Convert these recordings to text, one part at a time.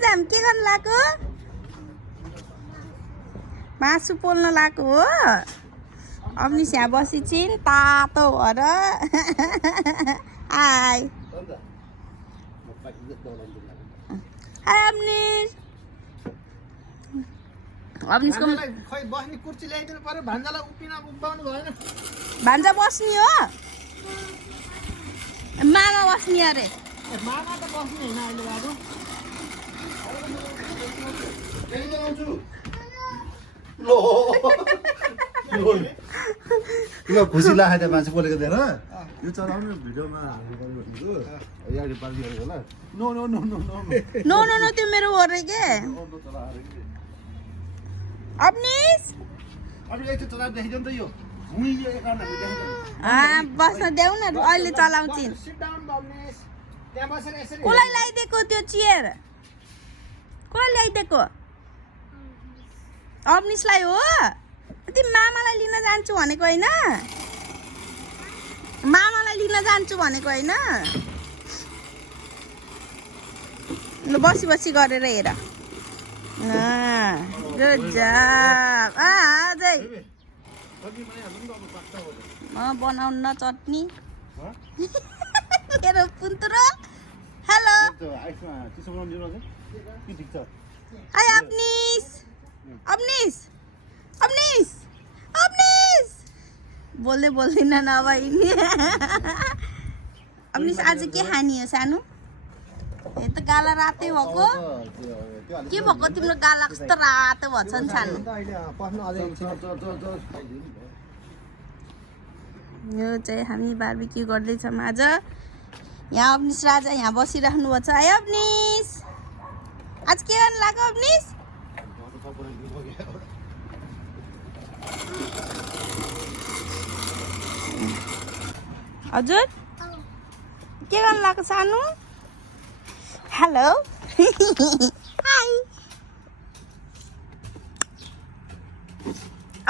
आज हामी के गर्न लाग्यो मासु पोल्न लाग्यो हो अम्निस यहाँ बसी छिन् तातो भएर हाय हाय अम्निस अम्निसको खै बस्ने कुर्सी ल्याइदिनु पर्यो भान्जालाई उभिनु भएन भान्जा बस्ने हो मामा बस्ने अरे मामा त बस्ने होइन अहिले बाबु ल खुसी लाग्यो मान्छे बोलेको देखेर यो चलाउनु भिडियोमा यहाँ पार्टी गरेको होला no no no no no no no no त्यो मेरो हो रे के अब्निस अनि एकचोटि चलाएर देखिदियो नि त यो भुइँ यो एकाउन्ट हामी देखाउँछ बस्न देऊ न अहिले चलाउँछिन् सिट डाउन बम्नेस त्यहाँ बसेर यसरी कसलाई ल्याइदिएको त्यो चेयर कसलाई ल्याइदिएको अब्निसलाई हो तिमी मामालाई लिन जान्छु भनेको होइन मामालाई लिन जान्छु भनेको होइन ल बसी बसी गरेर हेर गुड जब अझै म बनाउन न चटनी मेरो पुन्तुरो हेलो हाय अब्निस अब्निस अब्निस अब्निस बोल्दै बोल्दैन नभइनी अब्निस आज के खाने हो सानो ए त गाला रातै भएको के भएको तिम्रो गाला कस्तो रातो भन्छ नि सानो यो चाहिँ हामी बार्बिक्यू गर्दैछौँ आज यहाँ अब्निस राजा यहाँ बसिराख्नु भएको छ है अब्निस आज के गर्नु लाग्यो अब्निस हजुर के गर्नु लाग्यो सानो hello hi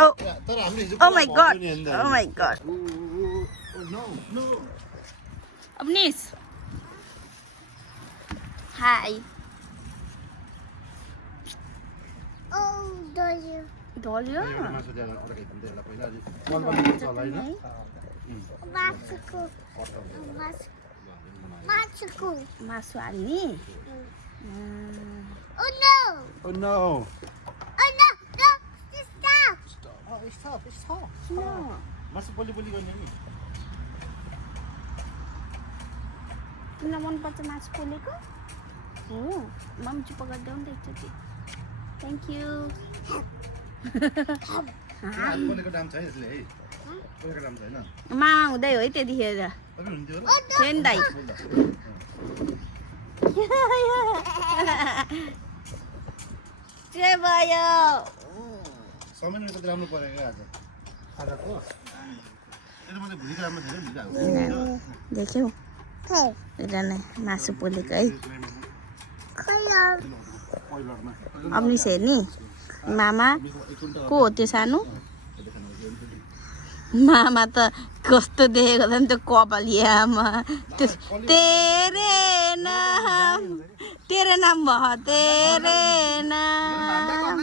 Oh my god. Oh my god. Abnis. Hi. Oh, dolio. Dolio? Masu हाल्ने? Oh no. Oh no. Oh no. No. Stop. Oh, stop. No. मासु बोली बोली गर्ने नि तिमीलाई मनपर्छ मासु पोलेको हो मम्मी चुप गरिदेऊ नि त एकचोटि थ्याङ्क यू बोलेको दाम छ है यसले है बोलेको दाम छैन मामा हुँदै हो है त्यतिखेर तपाईँ हुन्थ्यो र थियो नि दाइ के भयो समय कति राम्रो परेको क्या आज आजको यता मात्रै भुलिको राम्रो छैन भिजा देख्यौ हेर नै मासु पोलेको है अब्निस हेर्ने मामा को हो त्यो सानो मामा त कस्तो देखेको छ नि त्यो कपालियामा तेरे नाम भयो तेरे नाम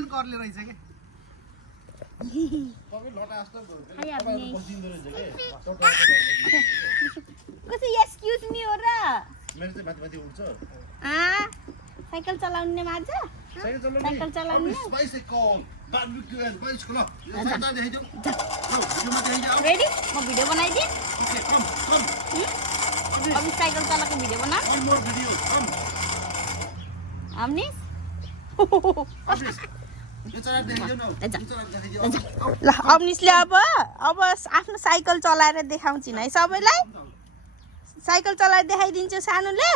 कसै एक्सक्युज मी हो र मेरो चाहिँ माथि माथि उठ्छ साइकल चलाउने माझ साइकल चलाउने बार्बिक्यू एन्ड बाइस्को ल रेडी म भिडियो बनाइदिएँ अब साइकल चलाएको भिडियो बना अब्निस ल अब्निसले अब आफ्नो साइकल चलाएर देखाउँछिन् है सबैलाई साइकल चलाएर देखाइदिन्छु सानोले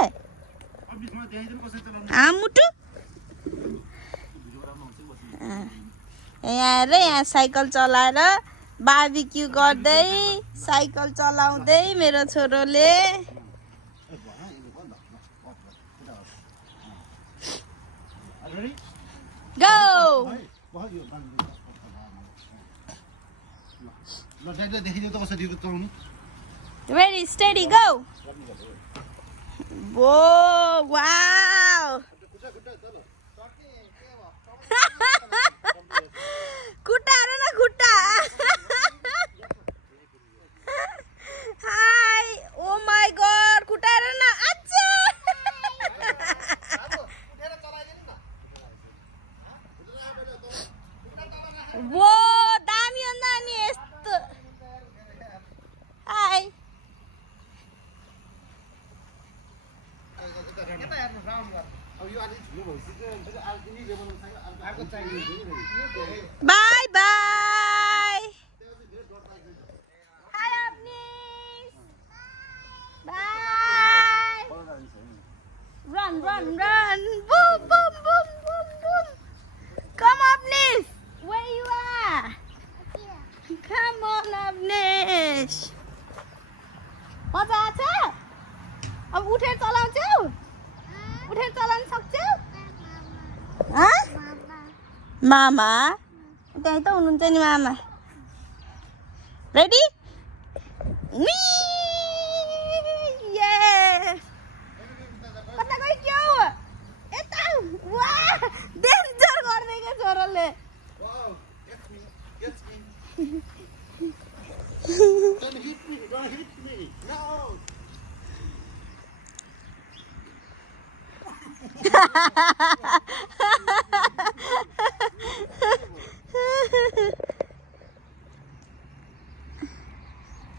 मुटु यहाँ र यहाँ साइकल चलाएर बार्बिक्यू गर्दै साइकल चलाउँदै मेरो छोरोले go Ready, steady, go! Whoa, wow! खुट्टा हेर न खुट्टा हाय ओ माई गॉड खुट्टा हेर न अच्छा वो दामी हो नि यस्तो hi bye bye hi Avneesh bye run run run boom boom boom boom boom come Avnish where you are come on Avnish मजा आछ अब उठेर चलाउँछौ उठेर चलाउन सक्छौ मामा त्यही त हुनुहुन्छ नि मामा रेडी कता गयो क्या हो यता वाह डेन्जर गर्दैछ छोराले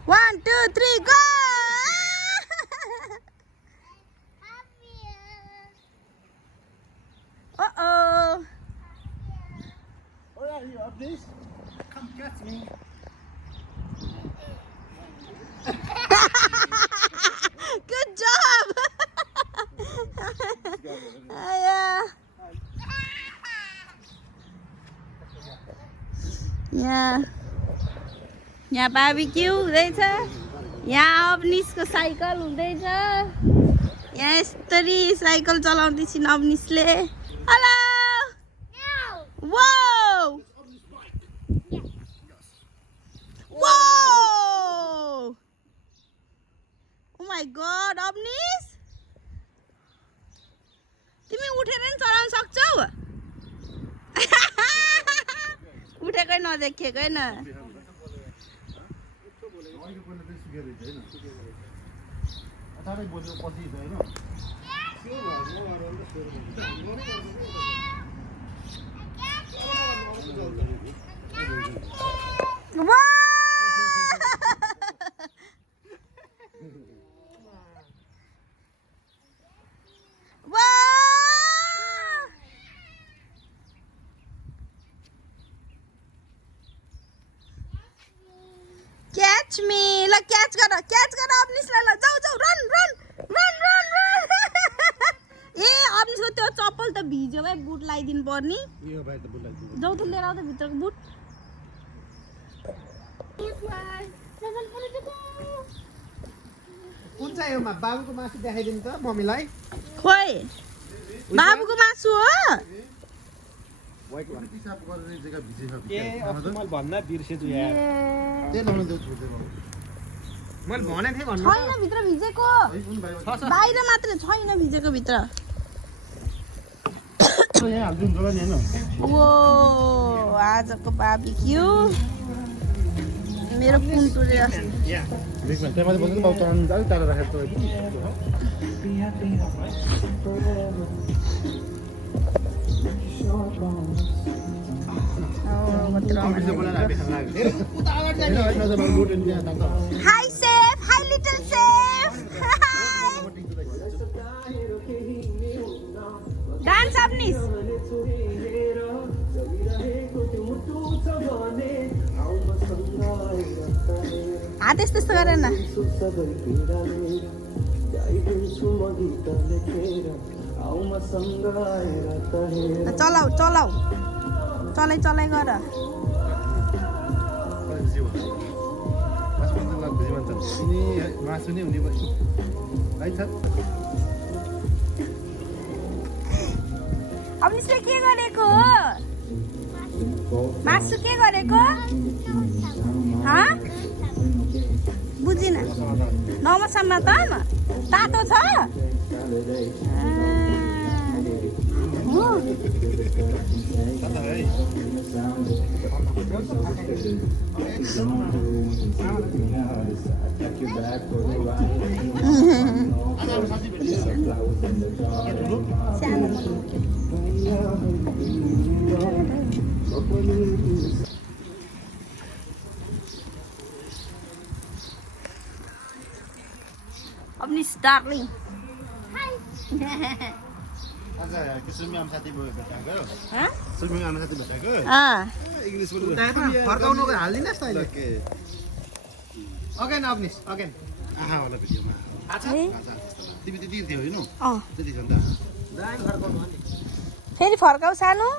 One, 2, 3, go! Uh-oh. Where are you, Avnish? Come catch me. Good job. यहाँ बारबिक्यू हुँदैछ यहाँ अवनिशको साइकल हुँदैछ यहाँ यसरी साइकल चलाउँदैछिन् अवनिशले हेलो वो वो ओ माय गॉड अवनिश तिमी उठेर नि चलाउन सक्छौ उठेकै नदेखेकै न अचानक बोल्यो पछि होइन Catch me! ल क्याच गर अवनिशलाई ल जाऊ जाऊ run run run run run ए अवनिशको त्यो चप्पल त भिज्यो भाइ बुट लगाइदिनु पर्ने जाऊ त लिएर आऊ त भित्रको बुट कुन चाहिँ यो बाबुको मासु देखाइदिनु त मम्मीलाई खोइ बाबुको मासु हो पिसाब गर्ने जग्गा भिजेछ ए अस्ति मैले भन्न बिर्सेछु यार त्यही लाउनु देऊ छोड्दै मैले भनेको थिएँ भन्नु छैन भित्र भिजेको बाहिर मात्र छैन भिजेको भित्र यहाँ हाल्दिनु जग्गा नि होइन वो आजको बारबिक्यू मेरो कुन टुरे त्यहाँ माथि बस्नु बाउ चढाउनु अलिक टाढा राखेको हाई सेफ हाई लिटल सेफ डान्स अवनिश हात यस्तो यस्तो गरेर न चलाऊ चलाऊ चलाइ चलाइ गर मासु नै हुने भयो है छ अवनिशले के गरेको मासु के गरेको बुझिन नमसम्म त तातो छ अपनी डार्लिङ आज सुमी आमा साथी भेटाएको हाँ? सुमी आमा साथी भेटाएको इङ्ग्लिस फर्काउनुको हालिदिनुहोस् त अहिले अगेन अग्निस अगेन आहा होला भिडियोमा ए? तिमी त्यति थियो होइन अँ त्यति छ नि त दाइ फर्काउनु हो नि फेरि फर्काउ सानो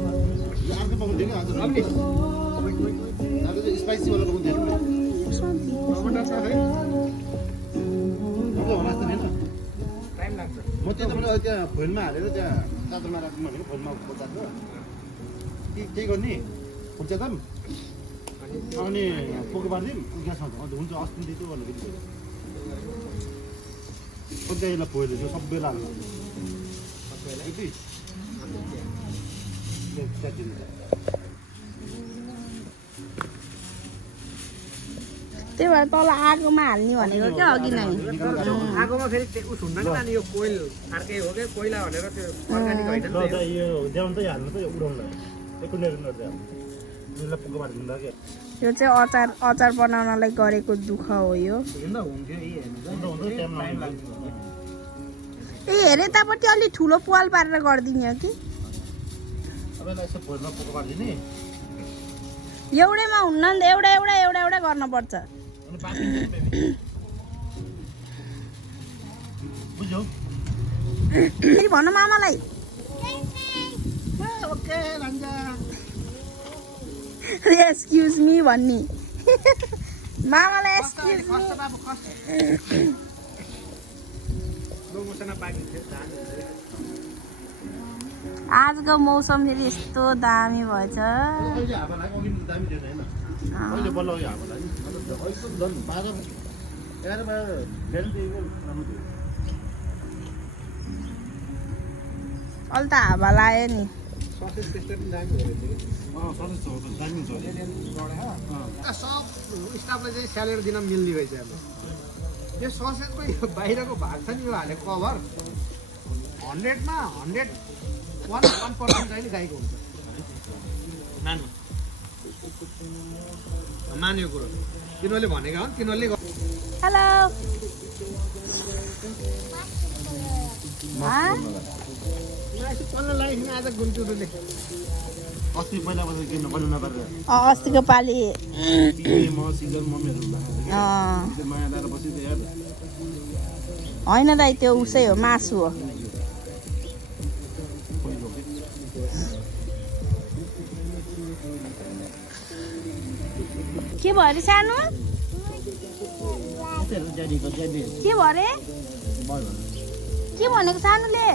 अर्को पकाउँदैन आज स्पाइसी वाला पकाउँदैन टमाटर छ है होला जस्तो थिएन टाइम लाग्छ म त्यही त मैले त्यहाँ फोनमा हालेर त्यहाँ चादरमा राख्नु भनेको फोनमा बचाएको के गर्ने खुट्टा अनि पोको पारिदिउँ ग्यासमा अन्त हुन्छ अस्ति त्यो भन्दाखेरि त्यसलाई फोइल सबै लाग्नु यति त्यही भएर तल आगोमा हाल्ने भनेको क्या अघि नै आगोमा फेरि उस हुँदैन नि त यो कोइल अर्कै हो क्या कोइला भनेर त्यो अर्ग्यानिक होइन नि त यो। यो ड्याउन चाहिँ हाल्नु त उडाउनु पोको पारिदिनु लाग्यो यो चाहिँ अचार बनाउनलाई गरेको दुःख हो यो हिँड्दा हुन्थ्यो यी हेर्नु ए हेरे यतापट्टि अलिक ठुलो पाल पारेर गरिदिने हो कि अब यसलाई यसो फोइलमा पोको पारिदिने एउटैमा हुन्न नि त एउटा गर्नुपर्छ अनि पाकिन्छ नि बेबी बुझ्यौ फेरि भनौँ आमालाई ओके रन्जा एक्सक्युज मी भन्ने मामालाई एक्सक्युज मी खस्छ बाबु खस्छ लोमोसना पाकिन्छ धान आजको मौसम फेरि यस्तो दामी भएछ अहिले हावा लाग्यो अघि दामी थिएन होइन अहिले बल्ल अघि हावा लाग्यो एकदम झन् 12 11 बिहान दिएको राम्रो थियो अहिले त हावा लाग्यो नि ससेज त्यस्तो पनि दामी हो रहेछ सधैँ छ दामी छ कि सब स्टाफलाई चाहिँ स्यालेरी दिन मिल्ने रहेछ अब यो ससेजको यो बाहिरको भाग छ नि यो हालेको कभर 100मा 1% चाहिँ गाईको हुन्छ मान्नु मान्यो कुरो तिनीहरूले भनेका हो तिनीहरूले हेलो पल्ल लगाइदिनु आज गुन्टुरोले अस्ति पहिला बसेर किन्न बन्नु नपारेर अस्तिको पालि म सिजन मम्मीहरू माया लाएर बसिदियो यार होइन दाइ त्यो उसै हो मासु हो के भयो अरे सानो के भयो अरे के भनेको सानोले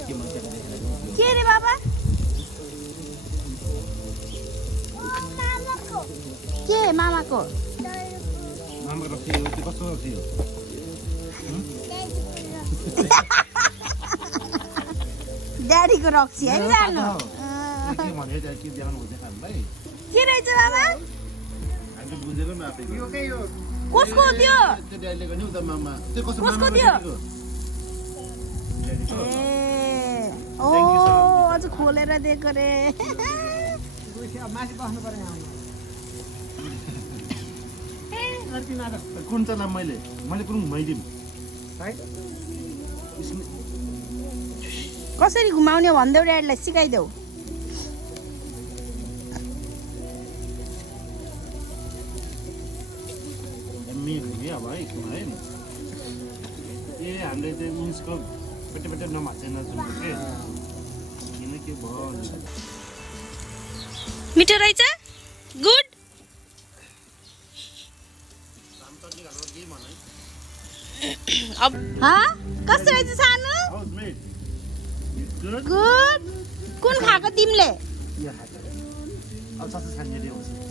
के रे बाबा के मामाको मामा रक्सी हो त्यो कस्तो रक्सी हो ड्याडीको रक्सी है सानो के भने के देखाउनु खोजेको हामीलाई के रहेछ बाबा हामीले बुझेर पनि आफै यो के यो कसको हो त्यो त्यो ड्याडीले गर्ने उता मामा त्यो कसको कसको मामा त्यो? ड्याडीको ए ओ अझ खोलेर दिएको रे माथि बस्नु पर्ने कुन चला मैले कुन घुमाइदिउँ है कसरी घुमाउने भनिदेऊ ड्याडीलाई सिकाइदेऊ मेरो नि अब है है ए हामीले चाहिँ उयसको पेटे नमाछेन जुन के किन के भयो मिठो रहेछ गुड अब कस्तो रहेछ सानो गुड कुन खाएको तिमीले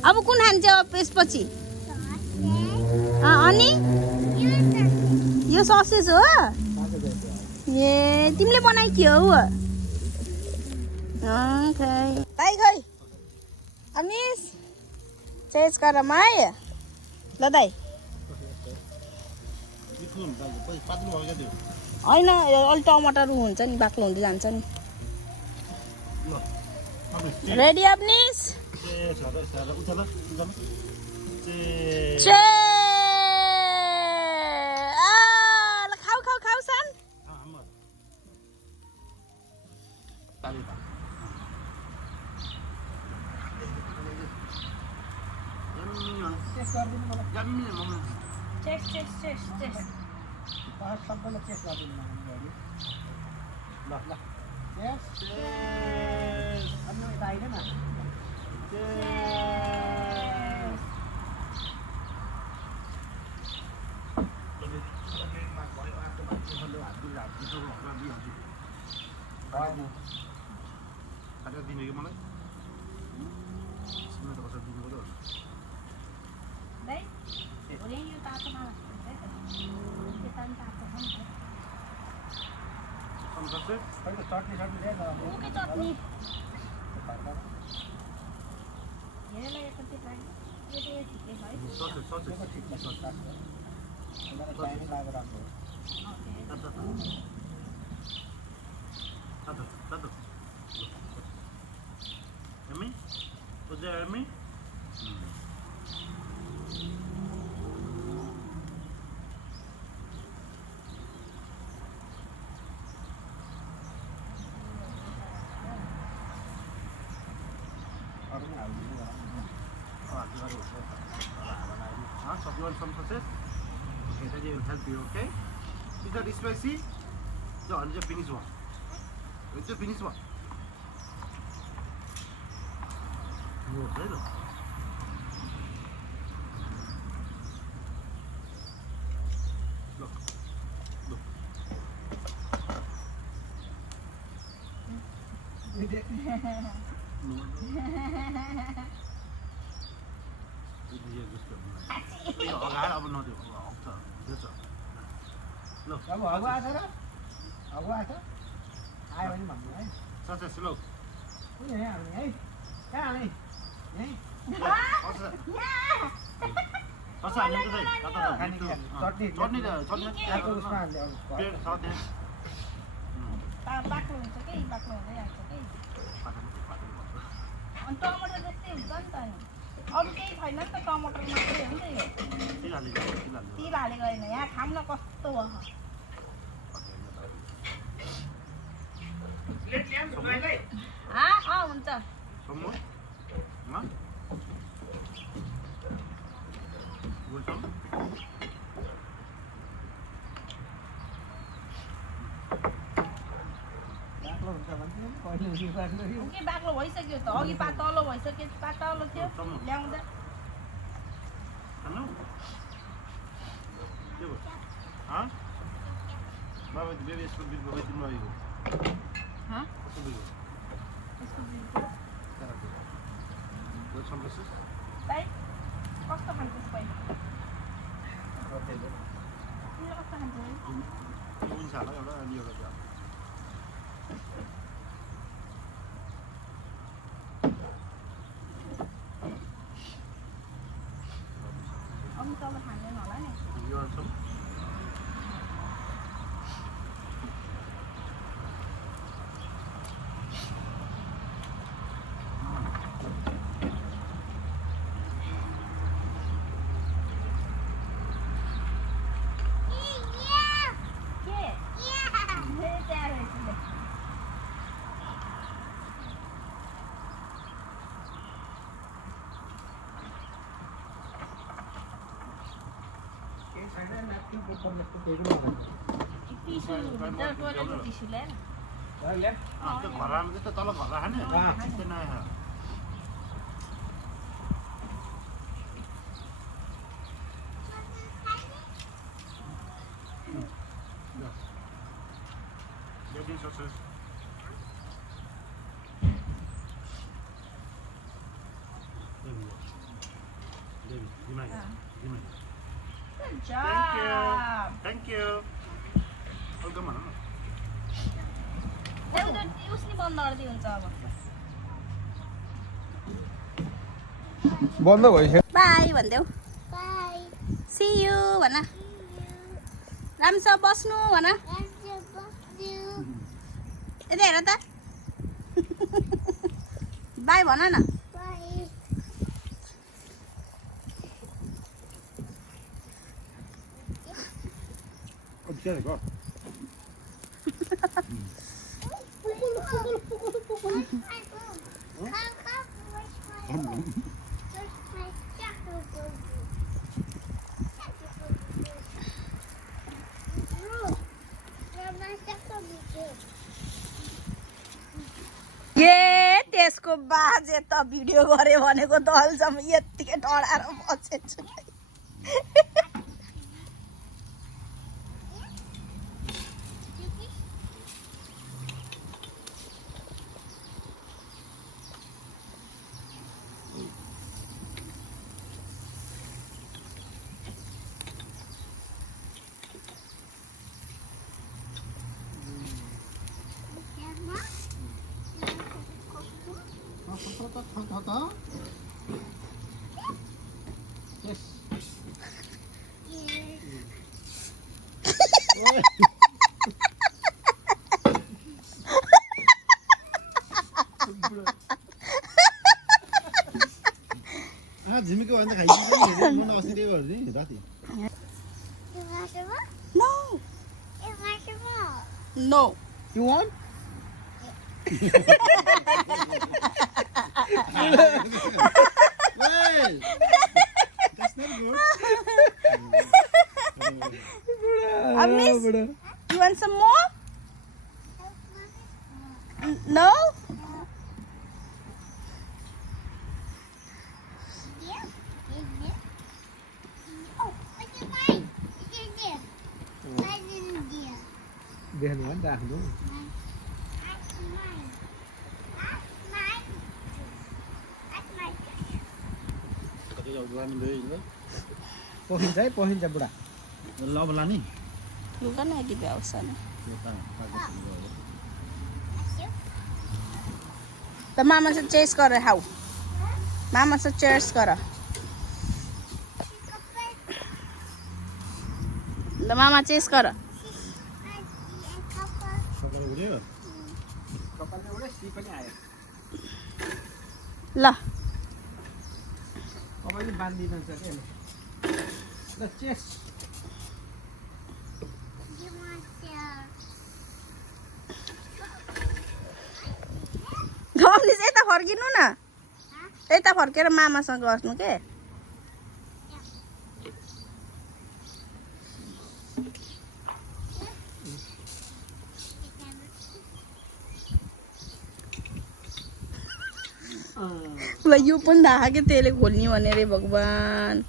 अब कुन खान्छौ यसपछि अनि यो ससेज हो ए तिमीले बनाएकी हौ ताई खै अनिस चेज गर माय ल दाइ होइन अलि टमाटर हुन्छ नि बाक्लो हुँदै जान्छ नि रेडी अब्निस खाऊ खाऊ खाऊ सन You want some sauces? Okay, that will help you, okay? Is that spicy? So, I'll just finish one. Let's just finish one. No, right? Look. Look. टमाटर जस्तै हुन्छ नि त अरू केही छैन नि त टमाटर मात्रै हो नि त यो तिल हालेको होइन यहाँ खाऊँ न कस्तो भयो हुन्छ के बाक्लो भइसक्यो त अघि पातलो भइसक्यो पातलो थियो ल्याउँदा कस्तो खान्छस् पहिला कस्तो खान्छ sauces. Good Thank you. job. Thank you. Welcome on. उसले बन्द गर्दै हुन्छ अब बन्द भइसक्यो बाई भन्देऊ Bye. सी यू भन राम्रोसँग बस्नु भन That's your book. यता हेर त बाई भन न Bye. Okay, go. ए त्यसको बाजे त भिडियो गरे भनेको दलसम्म यत्तिकै डराएर बसेछु झिमिको भन्दा खाइदिनु नि अस्ति त्यही गर्दै राति no no You want? Well, that's not good. Miss, you want some more? No? देख्नु भने राख्नु कति ग्राम ल्याइदिनु पोखिन्छ है पोखिन्छ बुढा ल अब लाने Lu kan lagi di bawah sana. The mama sa chase kara how? Mama sa chairs kara. The mama chase kara. सबै उड्यो कपालले उडे सी पनि आयो La. कपालले बान्दिन्छ के ल चेस Gamlis eta फर्किनु न यता फर्केर मामासँग गर्नु के ल यो पनि ढाहा के त्यसले खोल्ने भने रे भगवान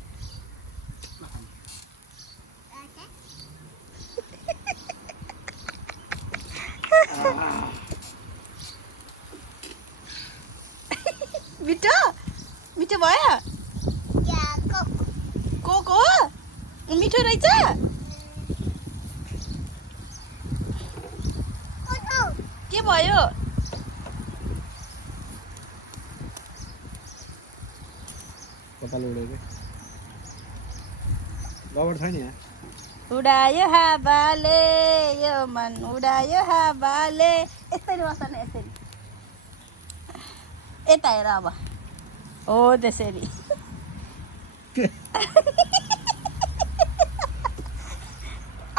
मिठो मिठो भयो कोक हो मिठो रहेछ के भयो कपाल उडेको गबर छैन यहाँ उडायो हावाले यो मन उडायो हावाले यसरी बस न यसरी यता हेर अब हो त्यसरी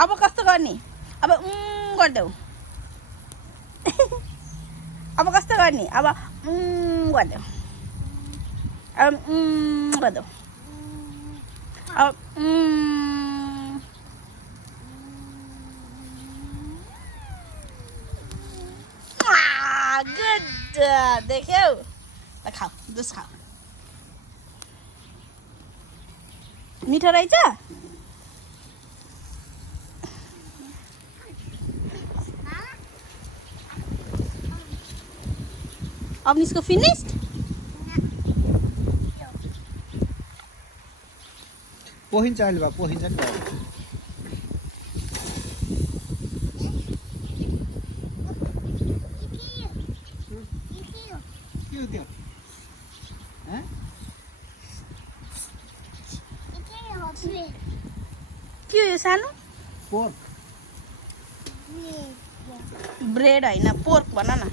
अब कस्तो गर्ने अब गर्देऊ अब कस्तो गर्ने अब गर्देऊ अब गर्देऊ अब गुड देख्यौ ल खाऊ जुस खाऊ मिठो रहेछ अवनिसको फिनिस्ड पोहिन्छ अहिले भयो पोहिन्छ नि भयो के हो त्यो के हो यो सानो पोर्क ब्रेड होइन पोर्क भन न